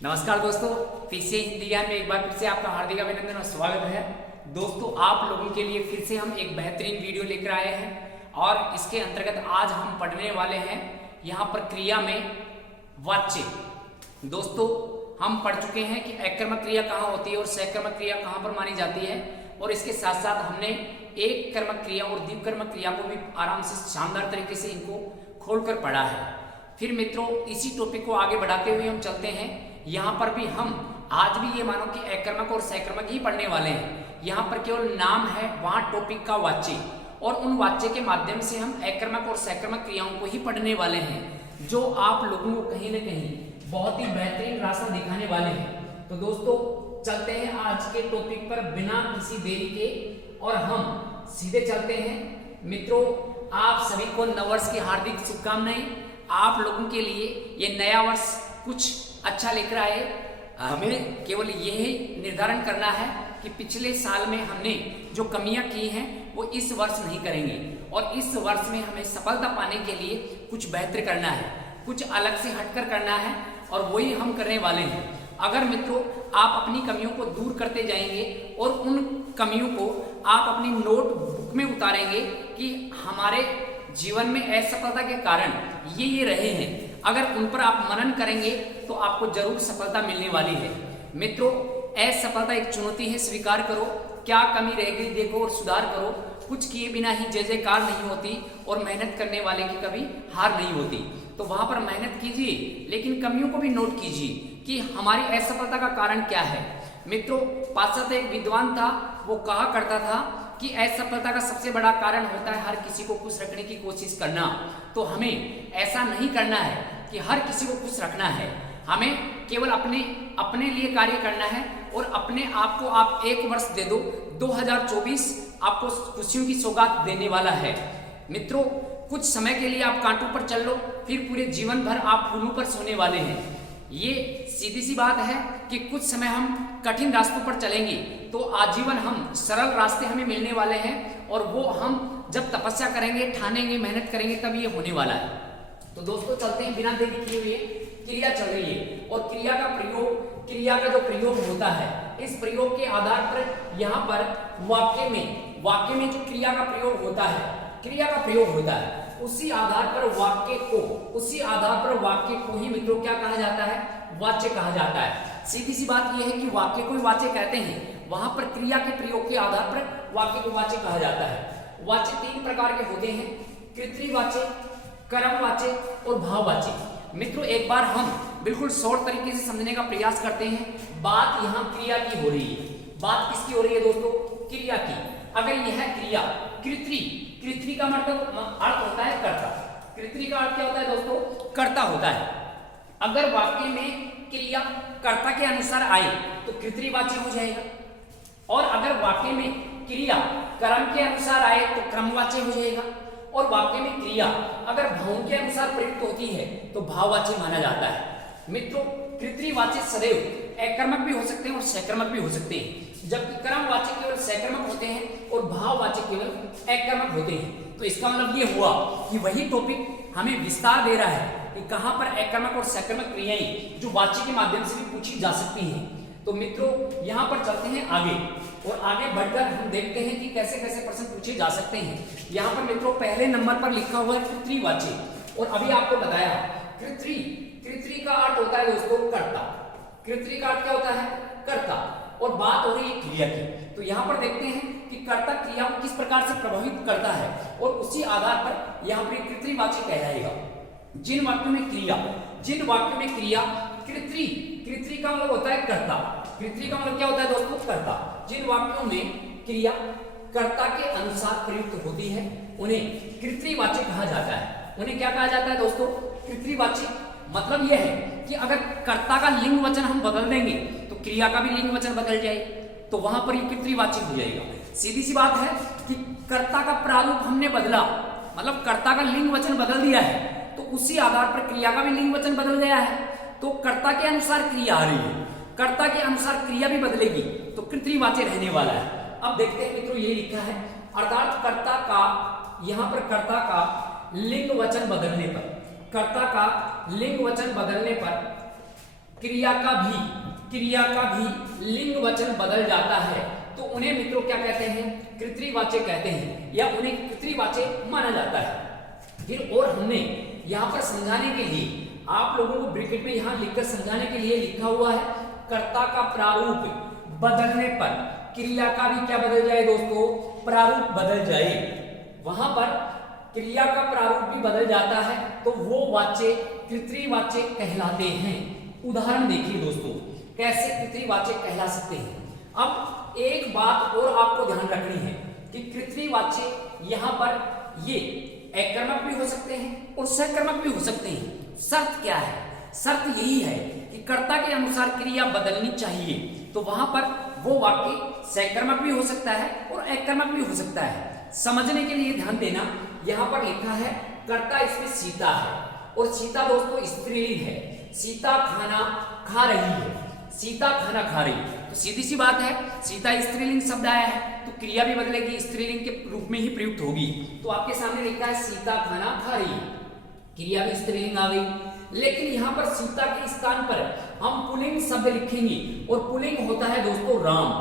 नमस्कार दोस्तों, पीसीए हिंदी ज्ञान में एक बार फिर से आपका हार्दिक अभिनंदन और स्वागत है। दोस्तों, आप लोगों के लिए फिर से हम एक बेहतरीन वीडियो लेकर आए हैं और इसके अंतर्गत आज हम पढ़ने वाले हैं यहाँ पर क्रिया में वाच्य। दोस्तों, हम पढ़ चुके हैं कि एककर्मक क्रिया कहाँ होती है और सहकर्मक क्रिया कहाँ पर मानी जाती है, और इसके साथ साथ हमने एक कर्मक क्रिया और द्विकर्मक क्रिया को भी आराम से शानदार तरीके से इनको खोलकर पढ़ा है। फिर मित्रों, इसी टॉपिक को आगे बढ़ाते हुए हम चलते हैं। यहाँ पर भी हम आज भी ये मानो कि एककर्मक और सहकर्मक ही पढ़ने वाले हैं। यहाँ पर केवल नाम है, वहाँ टॉपिक का वाच्य, और उन वाच्य के माध्यम से हम एककर्मक और सहकर्मक क्रियाओं को ही पढ़ने वाले हैं, जो आप लोगों को कहीं न कहीं बहुत ही बेहतरीन रास्ता दिखाने वाले हैं। तो दोस्तों, चलते हैं आज के टॉपिक पर बिना किसी देरी के, और हम सीधे चलते हैं। मित्रों, आप सभी को नववर्ष की हार्दिक शुभकामनाएं। आप लोगों के लिए ये नया वर्ष कुछ अच्छा लेकर आए। हमें केवल यही निर्धारण करना है कि पिछले साल में हमने जो कमियां की हैं वो इस वर्ष नहीं करेंगे, और इस वर्ष में हमें सफलता पाने के लिए कुछ बेहतर करना है, कुछ अलग से हटकर करना है, और वही हम करने वाले हैं। अगर मित्रों आप अपनी कमियों को दूर करते जाएंगे और उन कमियों को आप अपनी नोटबुक में उतारेंगे कि हमारे जीवन में असफलता के कारण ये रहे हैं, अगर उन पर आप मनन करेंगे तो आपको जरूर सफलता मिलने वाली है। मित्रों, असफलता एक चुनौती है, स्वीकार करो। क्या कमी रह गई देखो और सुधार करो। कुछ किए बिना ही जय जयकार नहीं होती, और मेहनत करने वाले की कभी हार नहीं होती। तो वहां पर मेहनत कीजिए, लेकिन कमियों को भी नोट कीजिए कि हमारी असफलता का कारण क्या है। मित्रों, पाश्चात्य एक विद्वान था, वो कहा करता था कि असफलता का सबसे बड़ा कारण होता है हर किसी को खुश रखने की कोशिश करना। तो हमें ऐसा नहीं करना है कि हर किसी को खुश रखना है, हमें केवल अपने लिए कार्य करना है, और अपने आप को आप एक वर्ष दे दो। 2024 आपको खुशियों की सौगात देने वाला है। मित्रों, कुछ समय के लिए आप कांटों पर चल लो, फिर पूरे जीवन भर आप फूलों पर सोने वाले हैं। ये सीधी सी बात है कि कुछ समय हम कठिन रास्तों पर चलेंगे तो आजीवन हम सरल रास्ते हमें मिलने वाले हैं, और वो हम जब तपस्या करेंगे, ठानेंगे, मेहनत करेंगे, तब ये होने वाला है। तो दोस्तों, चलते हैं बिना देरी किए हुए। क्रिया चल रही है, और क्रिया का जो प्रयोग होता है, इस प्रयोग के आधार पर यहाँ पर वाक्य में जो क्रिया का प्रयोग होता है, उसी आधार पर वाक्य को ही मित्रों क्या कहा जाता है? वाच्य कहा जाता है। सीधी सी बात यह है कि वाक्य को वाच्य कहते हैं, वहां पर क्रिया के प्रयोग के आधार पर वाक्य को वाच्य कहा जाता है। वाच्य तीन प्रकार के होते हैं: कृत्रिवाच्य, कर्मवाच्य और भाववाच्य। मित्रों, एक बार हम बिल्कुल शॉर्ट तरीके से समझने का प्रयास करते हैं। बात यहाँ क्रिया की हो रही है। बात किसकी हो रही है दोस्तों? क्रिया की। अगर यह क्रिया कृत्रि का मतलब अर्थ होता है कर्ता। कृत्रि का अर्थ क्या होता है दोस्तों? कर्ता होता है। अगर वाक्य में क्रिया कर्ता के अनुसार आए तो कृत्रिवाच्य हो जाएगा, और अगर वाक्य में क्रिया कर्म के अनुसार आए तो क्रमवाच्य हो जाएगा, और वाक्य में क्रिया अगर भावों के अनुसार प्रयुक्त होती है तो भाववाच्य माना जाता है। मित्रों, कृत्रिवाच्य सदैव एककर्मक भी हो सकते हैं और सहकर्मक भी हो सकते हैं, जबकि कर्मवाच्य केवल सहकर्मक होते हैं और भाववाच्य केवल एककर्मक होते हैं। तो इसका मतलब ये हुआ कि वही टॉपिक हमें विस्तार दे रहा है कि कहां पर एककर्मक और सहकर्मक क्रियाएं जो वाच्य के माध्यम से भी पूछी जा सकती हैं। तो मित्रों, यहां पर चलते हैं आगे, और आगे बढ़कर हम देखते हैं कि कैसे कैसे प्रश्न पूछे जा सकते हैं। यहाँ पर मित्रों पहले नंबर पर लिखा हुआ है कृत्रिवाच्य, और अभी आपको बताया कृत्रि का अर्थ होता है दोस्तों कर्ता। कृत्रि का अर्थ क्या होता है? कर्ता। और बात हो रही है क्रिया की। तो यहाँ पर देखते हैं कि कर्ता क्रिया को किस प्रकार से प्रभावित करता है, और उसी आधार पर यहाँ पर कृत्रिवाच्य कहलाएगा। जिन वाक्यों में क्रिया कृत्रि का मतलब होता है कर्ता। कृत्रि का मतलब क्या होता है दोस्तों? कर्ता। जिन वाक्यों में क्रिया कर्ता के अनुसार प्रयुक्त होती है उन्हें कृत्रिवाच्य कहा जाता है। उन्हें क्या कहा जाता है दोस्तों? कृत्रिवाच्य। मतलब यह है कि अगर कर्ता का लिंग वचन हम बदल देंगे तो क्रिया का भी लिंग वचन बदल जाए, तो वहां पर ये कृत्रिवाच्य हो जाएगा। सीधी सी बात है कि कर्ता का प्रारूप हमने बदला, मतलब कर्ता का लिंग वचन बदल दिया है, तो उसी आधार पर क्रिया का भी लिंग वचन बदल गया है। तो कर्ता के अनुसार क्रिया आ रही है, कर्ता के अनुसार क्रिया भी बदलेगी, तो कृत्रिवाच्य रहने वाला है। अब देखते हैं मित्रों, ये लिखा है अर्थात यहाँ पर कर्ता का लिंग वचन बदलने पर क्रिया का भी लिंग वचन बदल जाता है तो उन्हें मित्रों क्या कहते हैं, कृतवाच्य कहते हैं या उन्हें कृतवाच्य माना जाता है। फिर और हमने यहाँ पर समझाने के लिए आप लोगों को ब्रैकेट में यहाँ लिखकर समझाने के लिए लिखा हुआ है, कर्ता का प्रारूप बदलने पर क्रिया का भी क्या बदल जाए दोस्तों, प्रारूप बदल जाए। वहां पर क्रिया का प्रारूप भी बदल जाता है तो वो वाच्य कृतवाच्य कहलाते हैं। उदाहरण देखिए दोस्तों, कैसे कृतवाच्य कहला सकते हैं। अब एक बात और आपको ध्यान रखनी है कि कृतवाच्य यहाँ पर ये एकर्मक भी हो सकते हैं और सकर्मक भी हो सकते हैं। शर्त क्या है, शर्त यही है कि कर्ता के अनुसार क्रिया बदलनी चाहिए, तो वहां पर वो वाक्य सकर्मक भी हो सकता है और एकर्मक भी हो सकता है। समझने के लिए ध्यान देना, यहाँ पर लिखा है कर्ता इसमें सीता है और सीता दोस्तों स्त्रीलिंग है। सीता खाना खा रही है, सीता खाना खा रही है, तो सीधी सी बात है सीता स्त्रीलिंग शब्द आया है तो क्रिया भी बदलेगी, स्त्रीलिंग के रूप में ही प्रयुक्त होगी। तो आपके सामने लिखा है सीता खाना खा रही है, क्रिया भी स्त्रीलिंग आ गई। लेकिन यहाँ पर सीता के स्थान पर हम पुल्लिंग शब्द लिखेंगे और पुल्लिंग होता है दोस्तों राम।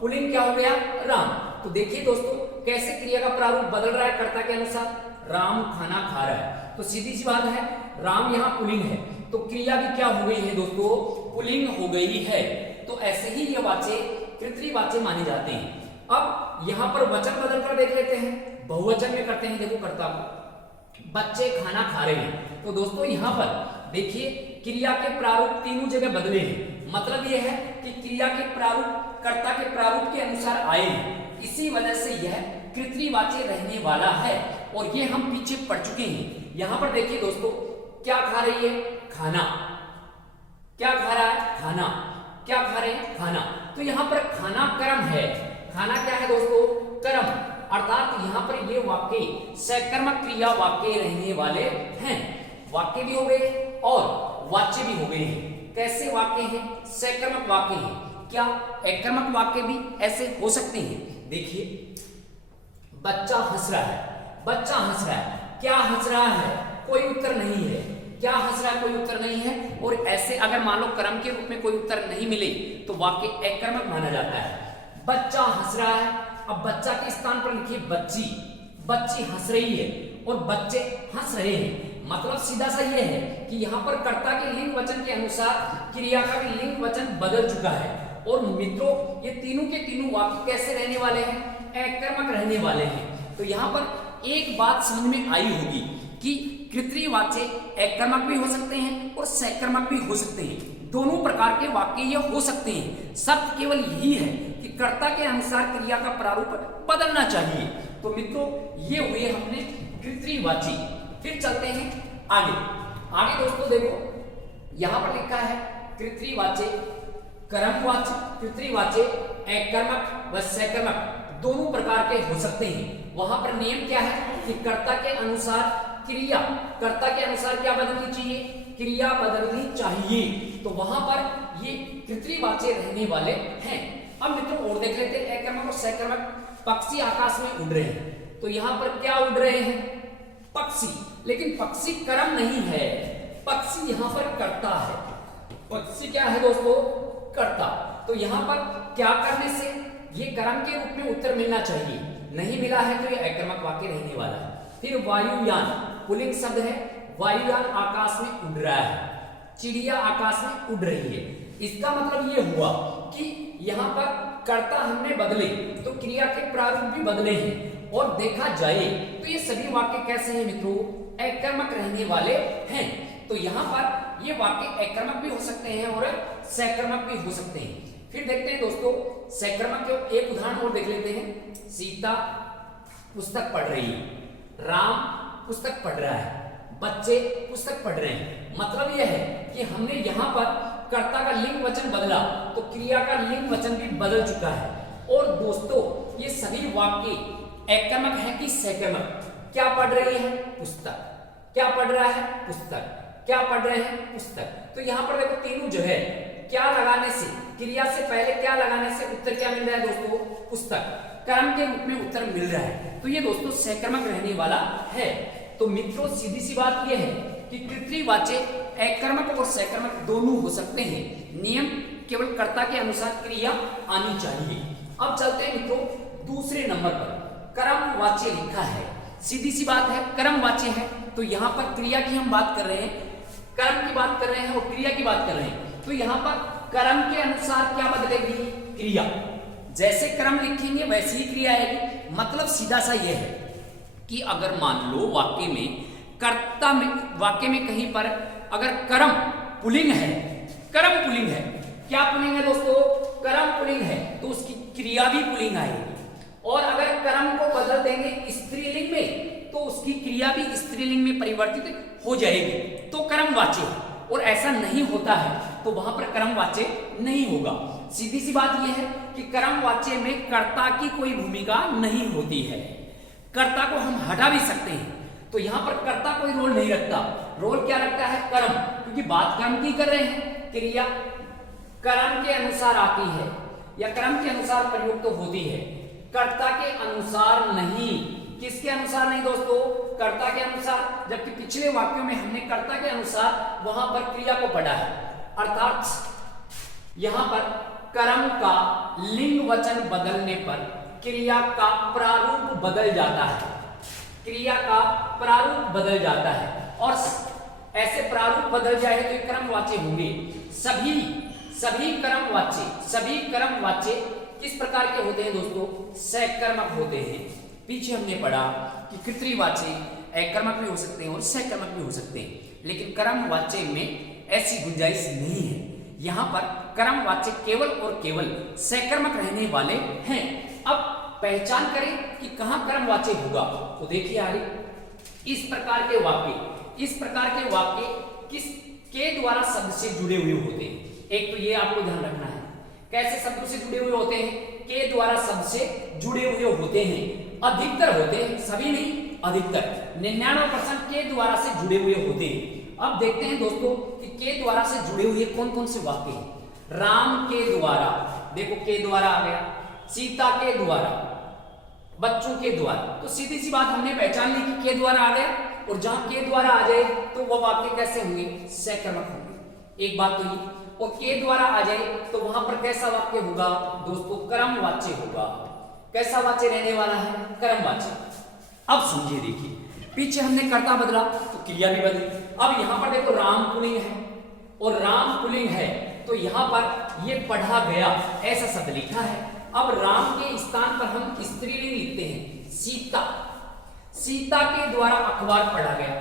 पुल्लिंग क्या हो गया, राम। तो देखिए दोस्तों कैसे क्रिया का प्रारूप बदल रहा है कर्ता के अनुसार, राम खाना खा रहा है, तो सीधी सी बात है राम यहाँ पुल्लिंग है तो क्रिया भी क्या हो गई है दोस्तों, पुल्लिंग हो गई है। तो ऐसे ही ये वाच्य कृतवाच्य माने जाते हैं। अब यहाँ पर वचन बदल कर देख लेते हैं, बहुवचन में करते हैं। देखो कर्ता को, बच्चे खाना खा रहे हैं, तो दोस्तों यहाँ पर देखिए क्रिया के प्रारूप तीनों जगह बदले हैं। मतलब यह है कि क्रिया के प्रारूप कर्ता के प्रारूप के अनुसार आए हैं, इसी वजह से यह कृतवाच्य रहने वाला है और ये हम पीछे पढ़ चुके हैं। यहाँ पर देखिए दोस्तों क्या खा रही है, खाना। क्या खा रहा है, खाना। क्या खा रहे हैं, खाना। तो यहाँ पर खाना कर्म है, खाना क्या है दोस्तों, कर्म। अर्थात यहाँ पर ये वाक्य सकर्मक क्रिया वाक्य रहने वाले हैं। वाक्य भी हो गए और वाच्य भी हो गए हैं। कैसे वाक्य हैं, सकर्मक वाक्य हैं। क्या एकर्मक वाक्य भी ऐसे हो सकते हैं। देखिए बच्चा हंस रहा है, बच्चा हंस रहा है, क्या हंस रहा है, कोई उत्तर नहीं है। क्या हंस रहा है, कोई उत्तर नहीं है। और ऐसे अगर मान लो कर्म के रूप में कोई उत्तर नहीं मिले तो वाक्य एकर्मक माना जाता है। बच्चा हंस रहा है, अब बच्चा के स्थान पर लिखिए बच्ची। बच्ची हंस रही है और बच्चे हंस रहे हैं। मतलब सीधा सा ये है कि यहाँ पर कर्ता के लिंग वचन के अनुसार क्रिया का भी लिंग वचन बदल चुका है। और मित्रों ये तीनों के तीनों वाक्य कैसे रहने वाले हैं, एकर्मक रहने वाले हैं। तो यहाँ पर एक बात समझ में आई होगी कि कृतवाच्य एकर्मक भी हो सकते हैं और सकर्मक भी हो सकते हैं। दोनों प्रकार के वाक्य ये हो सकते हैं। शर्त केवल यही है कि कर्ता के अनुसार क्रिया का प्रारूप बदलना चाहिए। तो मित्रों ये हुए हमने कृतवाच्य। फिर चलते हैं आगे। आगे दोस्तों देखो यहाँ पर लिखा है कृतवाच्य, कर्मवाच्य, कृतवाच्य एकर्मक व सकर्मक दोनों प्रकार के हो सकते हैं। वहां पर नियम क्या है कि कर्ता के अनुसार क्रिया, कर्ता के अनुसार क्या बदलनी चाहिए, क्रिया बदलनी चाहिए। तो वहां पर ये कृतवाच्य रहने वाले हैं। अब मित्रों और देख लेते हैं एकर्मक और सकर्मक। पक्षी आकाश में उड़ रहे हैं, तो यहाँ पर क्या उड़ रहे हैं, पक्षी। लेकिन पक्षी कर्म नहीं है, पक्षी यहाँ पर कर्ता है। पक्षी क्या है दोस्तों, कर्ता। तो यहाँ पर क्या करने से ये कर्म के रूप में उत्तर मिलना चाहिए, नहीं मिला है तो ये एकर्मक वाक्य रहने वाला है। फिर वायुयान पुल्लिंग शब्द है, वायुयान आकाश में उड़ रहा है, चिड़िया आकाश में उड़ रही है। इसका मतलब ये हुआ कि यहाँ पर कर्ता हमने बदले तो क्रिया के प्रारूप भी बदले हैं। और देखा जाए तो ये सभी वाक्य कैसे हैं मित्रों, एकर्मक रहने वाले हैं। तो यहाँ पर ये वाक्य एकर्मक भी हो सकते हैं और सकर्मक भी हो सकते हैं। फिर देखते हैं दोस्तों सकर्मक के एक उदाहरण और देख लेते हैं। सीता पुस्तक पढ़ रही है, राम पुस्तक पढ़ रहा है, बच्चे पुस्तक पढ़ रहे हैं। मतलब यह है कि हमने यहाँ पर कर्ता का लिंग वचन बदला तो क्रिया का लिंग वचन भी बदल चुका है। और दोस्तों ये सभी वाक्य एकर्मक है कि सकर्मक। क्या पढ़ रही है, पुस्तक। क्या पढ़ रहा है, पुस्तक। क्या पढ़ रहे हैं, पुस्तक। तो यहाँ पर देखो तीनों जो है क्या लगाने से, क्रिया से पहले क्या लगाने से उत्तर क्या मिल रहा है दोस्तों, पुस्तक। कर्म के रूप में उत्तर मिल रहा है। तो ये दोस्तों सकर्मक रहने वाला है। तो मित्रों सीधी सी बात यह है कि कृतवाच्य एकर्मक और सकर्मक दोनों हो सकते हैं। नियम केवल कर्ता के अनुसार क्रिया आनी चाहिए। अब चलते हैं मित्रों दूसरे नंबर पर, कर्मवाच्य लिखा है। सीधी सी बात है, कर्मवाच्य है तो यहाँ पर क्रिया की हम बात कर रहे हैं, कर्म की बात कर रहे हैं और क्रिया की बात कर रहे हैं। तो यहाँ पर कर्म के अनुसार क्या बदलेगी? क्रिया। जैसे कर्म लिखेंगे वैसी ही क्रिया आएगी। मतलब सीधा सा यह है कि अगर मान लो वाक्य में कर्ता में, वाक्य में कहीं पर अगर कर्म पुल्लिंग है, कर्म पुल्लिंग है, क्या पुल्लिंग है दोस्तों? कर्म पुल्लिंग है, तो उसकी क्रिया भी पुल्लिंग आएगी। और अगर कर्म को बदल देंगे स्त्रीलिंग में तो उसकी क्रिया भी स्त्रीलिंग में परिवर्तित हो जाएगी, तो कर्मवाच्य है। और ऐसा नहीं होता है तो वहां पर कर्मवाच्य नहीं होगा। सीधी सी बात यह है कि कर्मवाच्य में कर्ता की कोई भूमिका नहीं होती है। कर्ता को हम हटा भी सकते हैं, तो यहां पर कर्ता कोई रोल नहीं रखता। रोल क्या रखता है? कर्म, क्योंकि बात कर्म की कर रहे हैं। क्रिया कर्म के अनुसार आती है या कर्म के अनुसार प्रयुक्त तो होती है, कर्ता के अनुसार नहीं। किसके अनुसार नहीं दोस्तों? कर्ता के अनुसार। जबकि पिछले वाक्यों में हमने कर्ता के अनुसार वहां पर क्रिया को पढ़ा है, अर्थात यहां पर कर्म का लिंग वचन बदलने पर क्रिया का प्रारूप बदल जाता है, क्रिया का प्रारूप बदल जाता है। और ऐसे प्रारूप बदल जाए तो कर्मवाच्य होंगे। सभी कर्मवाच्य किस प्रकार के होते हैं दोस्तों? सकर्मक होते हैं। पीछे हमने पढ़ा कि कर्तृवाच्य एकर्मक भी हो सकते हैं और सकर्मक भी हो सकते हैं, लेकिन कर्मवाच्य में ऐसी गुंजाइश नहीं है। यहां पर कर्मवाच्य केवल और केवल सकर्मक रहने वाले हैं। अब पहचान करें कि कहां कर्मवाच्य होगा, तो देखिए आगे इस प्रकार के वाक्य किसके द्वारा शब्द से जुड़े हुए होते हैं। एक तो ये आपको ध्यान रखना है, कैसे शब्दों से जुड़े हुए होते हैं? के द्वारा शब्द से जुड़े हुए होते हैं। अधिकतर होते हैं, सभी नहीं, अधिकतर 99% के द्वारा से जुड़े हुए होते हैं। अब देखते हैं दोस्तों कि के द्वारा से जुड़े हुए कौन कौन से वाक्य हैं। राम के द्वारा, देखो के द्वारा आ गया, सीता के द्वारा, बच्चों के द्वारा। तो सीधी सी बात हमने पहचान ली कि के द्वारा आ गया, और जहां के द्वारा आ जाए तो वह वाक्य कैसे होंगे? सकर्मक होंगे। एक बात तो ये, और के द्वारा आ जाए तो वहां पर कैसा वाक्य होगा दोस्तों? कर्मवाच्य होगा। कैसा वाच्य रहने वाला है? कर्मवाच्य। अब समझिए, देखिए पीछे हमने कर्ता बदला तो क्रिया भी बदली। अब यहां पर देखो राम पुल्लिंग है और राम पुल्लिंग है, तो यहां पर ये पढ़ा गया ऐसा शब्द लिखा है। अब राम के स्थान पर हम स्त्रीलिंग लिखते हैं, सीता। सीता के द्वारा अखबार पढ़ा गया,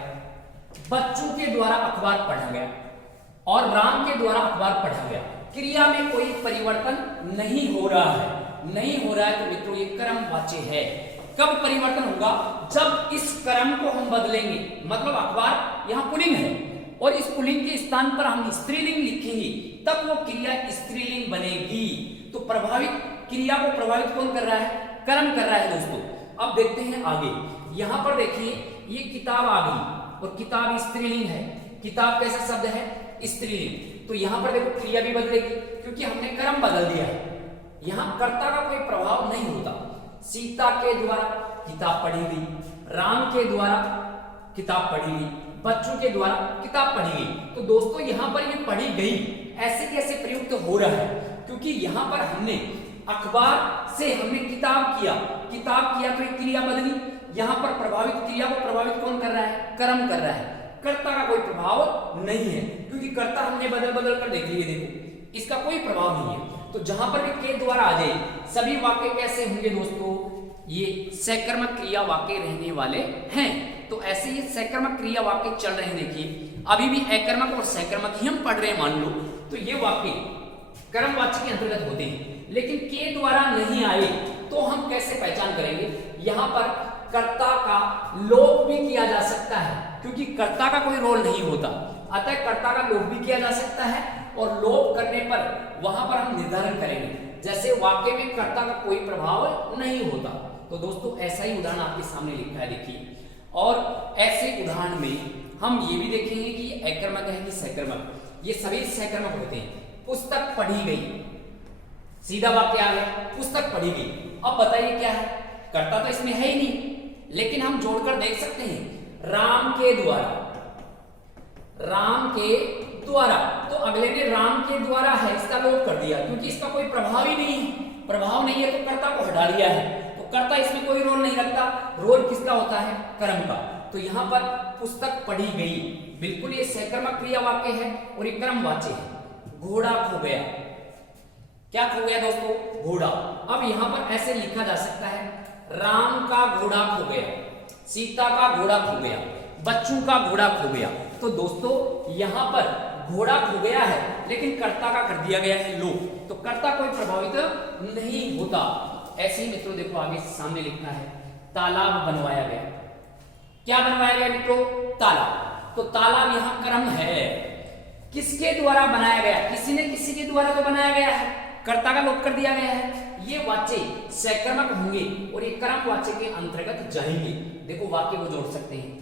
बच्चों के द्वारा अखबार पढ़ा गया और राम के द्वारा अखबार पढ़ा गया। क्रिया में कोई परिवर्तन नहीं हो रहा है, तो मित्रों ये कर्मवाच्य है। कब परिवर्तन होगा? जब इस कर्म को हम बदलेंगे। मतलब अखबार यहाँ पुल्लिंग है और इस पुल्लिंग के स्थान पर हम स्त्रीलिंग लिखेंगे, तब वो क्रिया स्त्रीलिंग बनेगी। तो क्रिया को प्रभावित कौन कर रहा है? कर्म कर रहा है दोस्तों। अब देखते हैं आगे, यहां पर देखिए ये किताब आ गई और किताब स्त्रीलिंग है। किताब कैसा शब्द है? स्त्रीलिंग। तो यहां पर देखो क्रिया भी बदलेगी क्योंकि हमने कर्म बदल दिया है। यहां कर्ता का कोई प्रभाव नहीं होता। सीता के द्वारा किताब पढ़ी गई, राम के द्वारा किताब पढ़ी गई, बच्चों के द्वारा किताब पढ़ी गई। तो दोस्तों यहां पर ये पढ़ी गई ऐसे कैसे प्रयुक्त हो रहा है? क्योंकि यहां पर हमने अखबार से हमने किताब किया तो एक क्रिया बदली। यहां पर क्रिया को प्रभावित कौन कर रहा है? कर्म कर रहा है। कर्ता का कोई प्रभाव नहीं है क्योंकि कर्ता हमने बदल कर देख लिए। देखो इसका कोई प्रभाव नहीं है। तो जहां पर भी के द्वारा आ जाए सभी वाक्य कैसे होंगे दोस्तों? ये सकर्मक क्रिया वाक्य रहने वाले हैं। तो ऐसे ये सकर्मक क्रिया वाक्य चल रहे हैं। देखिए अभी भी एकर्मक और सकर्मक ही हम पढ़ रहे हैं मान लो, तो ये वाक्य कर्मवाच्य के अंतर्गत होते हैं। लेकिन के द्वारा नहीं आए तो हम कैसे पहचान करेंगे? यहां पर कर्ता का लोप भी किया जा सकता है क्योंकि कर्ता का कोई रोल नहीं होता, अतः कर्ता का लोप भी किया जा सकता है और लोप करने पर वहां पर हम निर्धारण करेंगे। जैसे वाक्य में कर्ता का कोई प्रभाव नहीं होता। तो दोस्तों ऐसा ही उदाहरण आपके सामने लिखा है, देखिए। और ऐसे उदाहरण में हम ये भी देखेंगे कि एकर्मक है कि सकर्मक। ये सभी सकर्मक होते हैं। पुस्तक पढ़ी गई, सीधा वाक्य आ गया, पुस्तक पढ़ी गई। अब बताइए क्या है? कर्ता तो इसमें है ही नहीं, लेकिन हम जोड़कर देख सकते हैं। राम के द्वारा राम के द्वारा, तो अगले ने राम के द्वारा है इसका लोप कर दिया, क्योंकि इसका कोई प्रभाव ही नहीं है, प्रभाव नहीं है तो कर्ता को हटा दिया है, तो कर्ता इसमें कोई रोल नहीं रखता, रोल किसका होता है, कर्म का। तो यहाँ पर पुस्तक पढ़ी गई, बिल्कुल ये सहकर्मक क्रिया वाक्य है और ये कर्मवाच्य है। घोड़ा खो गया, क्या खो गया दोस्तों, घोड़ा। अब यहाँ पर ऐसे लिखा जा सकता है, राम का घोड़ा खो गया, सीता का घोड़ा खो गया, बच्चों का घोड़ा खो गया। तो दोस्तों यहाँ पर घोड़ा खो गया है लेकिन कर्ता का कर दिया गया है लोप, तो कर्ता कोई प्रभावित नहीं होता। ऐसे ही मित्रों देखो आगे सामने लिखा है, तालाब बनवाया गया, क्या बनवाया गया मित्रों, तालाब। तो तालाब यहाँ कर्म है, किसके द्वारा बनाया गया, किसी ने किसी के द्वारा तो बनाया गया है, कर्ता का लोप कर दिया गया है। ये वाच्य सहकर्मक होंगे और ये कर्म वाच्य के अंतर्गत जाएंगे। देखो वाक्य को जोड़ सकते हैं,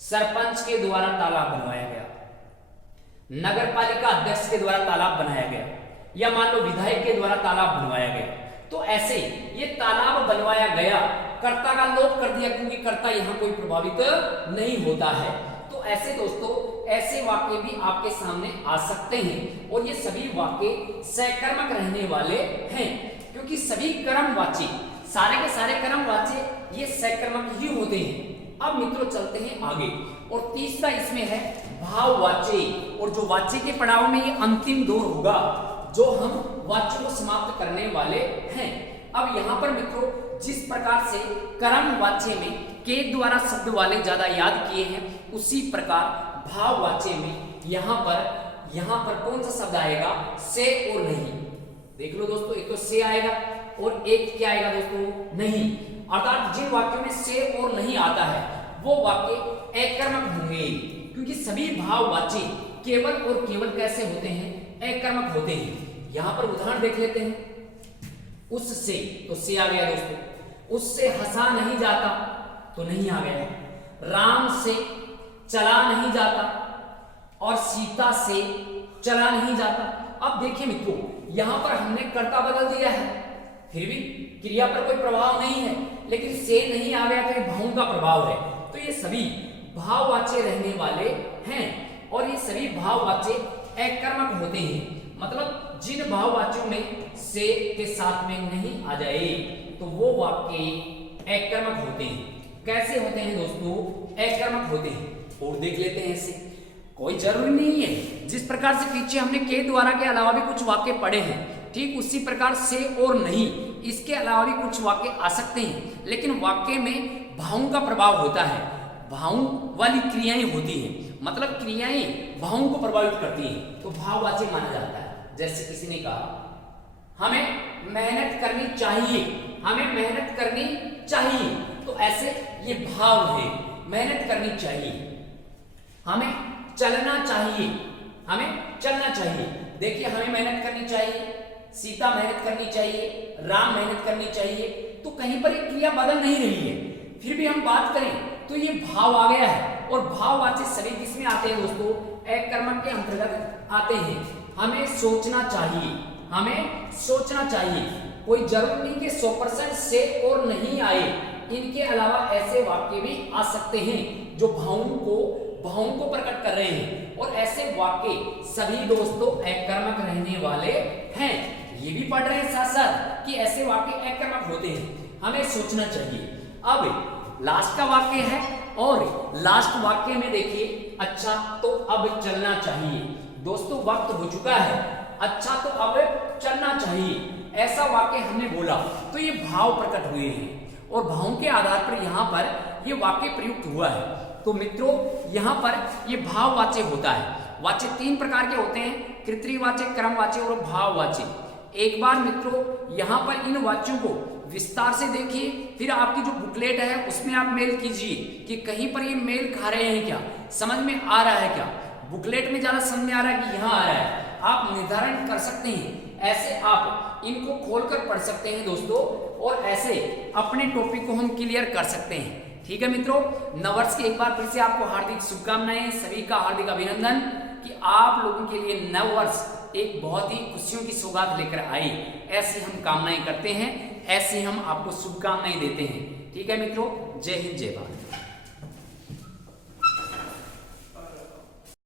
सरपंच के द्वारा तालाब बनवाया गया, नगर पालिका अध्यक्ष के द्वारा तालाब बनाया गया, या मान लो विधायक के द्वारा तालाब बनवाया गया। तो ऐसे ये तालाब बनवाया गया, कर्ता का लोप कर दिया क्योंकि कर्ता यहाँ कोई प्रभावित नहीं होता है। तो ऐसे दोस्तों ऐसे वाक्य भी आपके सामने आ सकते हैं और ये सभी वाक्य सहकर्मक रहने वाले हैं, क्योंकि सभी कर्मवाची, सारे के सारे कर्मवाची ये सहकर्मक ही होते हैं। अब मित्रों चलते हैं आगे, और तीसरा इसमें है भाववाची, और जो वाच्य के पड़ाव में ये अंतिम दौर होगा जो हम वाच्य को समाप्त करने वाले हैं। अब यहाँ पर मित्रों जिस प्रकार से कर्मवाच्य में के द्वारा शब्द वाले ज्यादा याद किए हैं, उसी प्रकार भाववाच्य में यहाँ पर कौन सा शब्द आएगा, से और नहीं। देख लो दोस्तों, एक तो से आएगा और एक क्या आएगा दोस्तों, नहीं। अर्थात जिन वाक्यों में से और नहीं आता है वो वाक्य अकर्मक होंगे, क्योंकि सभी भाववाची केवल और केवल कैसे होते हैं, अकर्मक होते हैं। यहां पर उदाहरण देख लेते हैं, उससे, तो से आ गया दोस्तों, उससे हंसा नहीं जाता तो नहीं आ गया, राम से चला नहीं जाता और सीता से चला नहीं जाता। अब देखिए मित्रों यहां पर हमने कर्ता बदल दिया है, फिर भी क्रिया पर कोई प्रभाव नहीं है, लेकिन से नहीं आ गया तो भाव का प्रभाव है। तो ये सभी भाववाच्य रहने वाले हैं और ये सभी भाववाच्य अकर्मक होते हैं, मतलब जिन भाववाच्यों में से के साथ में नहीं आ जाए तो वो वाक्य अकर्मक होते हैं। कैसे होते हैं दोस्तों, अकर्मक होते हैं। और देख लेते हैं इसे, कोई जरूरी नहीं है, जिस प्रकार से पीछे हमने के द्वारा के अलावा भी कुछ वाक्य पढ़े हैं, ठीक उसी प्रकार से और नहीं इसके अलावा भी कुछ वाक्य आ सकते हैं, लेकिन वाक्य में भावों का प्रभाव होता है, भावों वाली क्रियाएं होती हैं, मतलब क्रियाएं भावों को प्रभावित करती हैं, तो भाववाची माना जाता है। जैसे किसी ने कहा हमें मेहनत करनी चाहिए, हमें मेहनत करनी चाहिए, तो ऐसे ये भाव है, मेहनत करनी चाहिए। हमें चलना चाहिए, हमें चलना चाहिए। देखिए हमें मेहनत करनी चाहिए, सीता मेहनत करनी चाहिए, राम मेहनत करनी चाहिए, तो कहीं पर एक क्रिया बदल नहीं रही है, फिर भी हम बात करें तो ये भाव आ गया है। और भाववाची सभी किसमें आते हैं दोस्तों, अकर्मक के अंतर्गत आते हैं। हमें सोचना चाहिए, हमें सोचना चाहिए, कोई जरूरी नहीं कि 100% से और नहीं आए, इनके अलावा ऐसे वाक्य भी आ सकते हैं जो भावों को प्रकट कर रहे हैं, और ऐसे वाक्य सभी दोस्तों अकर्मक रहने वाले हैं। ये भी पढ़ रहे हैं साथ साथ कि ऐसे वाक्य अकर्मक होते हैं, हमें सोचना चाहिए। अब लास्ट का वाक्य है और लास्ट वाक्य में देखिए, अच्छा तो अब चलना चाहिए। दोस्तों वक्त हो चुका है, अच्छा तो अब चलना चाहिए, ऐसा वाक्य हमने बोला तो ये भाव प्रकट हुए हैं और भावों के आधार पर यहाँ पर ये वाक्य प्रयुक्त हुआ है। तो मित्रों यहाँ पर ये भाववाच्य होता है। वाच्य तीन प्रकार के होते हैं, कृत्रिवाच्य, क्रमवाच्य और भाववाच्य। एक बार मित्रों यहाँ पर इन वाच्यों को विस्तार से देखिए, फिर आपकी जो बुकलेट है उसमें आप मेल कीजिए कि कहीं पर ये मेल खा रहे हैं क्या, समझ में आ रहा है क्या। बुकलेट में ज्यादा समझ में आ रहा है कि यहाँ आ रहा है, आप निर्धारण कर सकते हैं। ऐसे आप इनको खोलकर पढ़ सकते हैं दोस्तों, और ऐसे अपने टॉपिक को हम क्लियर कर सकते हैं। ठीक है मित्रों, नववर्ष की एक बार फिर से आपको हार्दिक शुभकामनाएं, सभी का हार्दिक अभिनंदन कि आप लोगों के लिए नववर्ष एक बहुत ही खुशियों की सौगात लेकर आए। ऐसी हम कामनाएं करते हैं, ऐसी हम आपको शुभकामनाएं देते हैं। ठीक है मित्रों, जय हिंद जय भारत।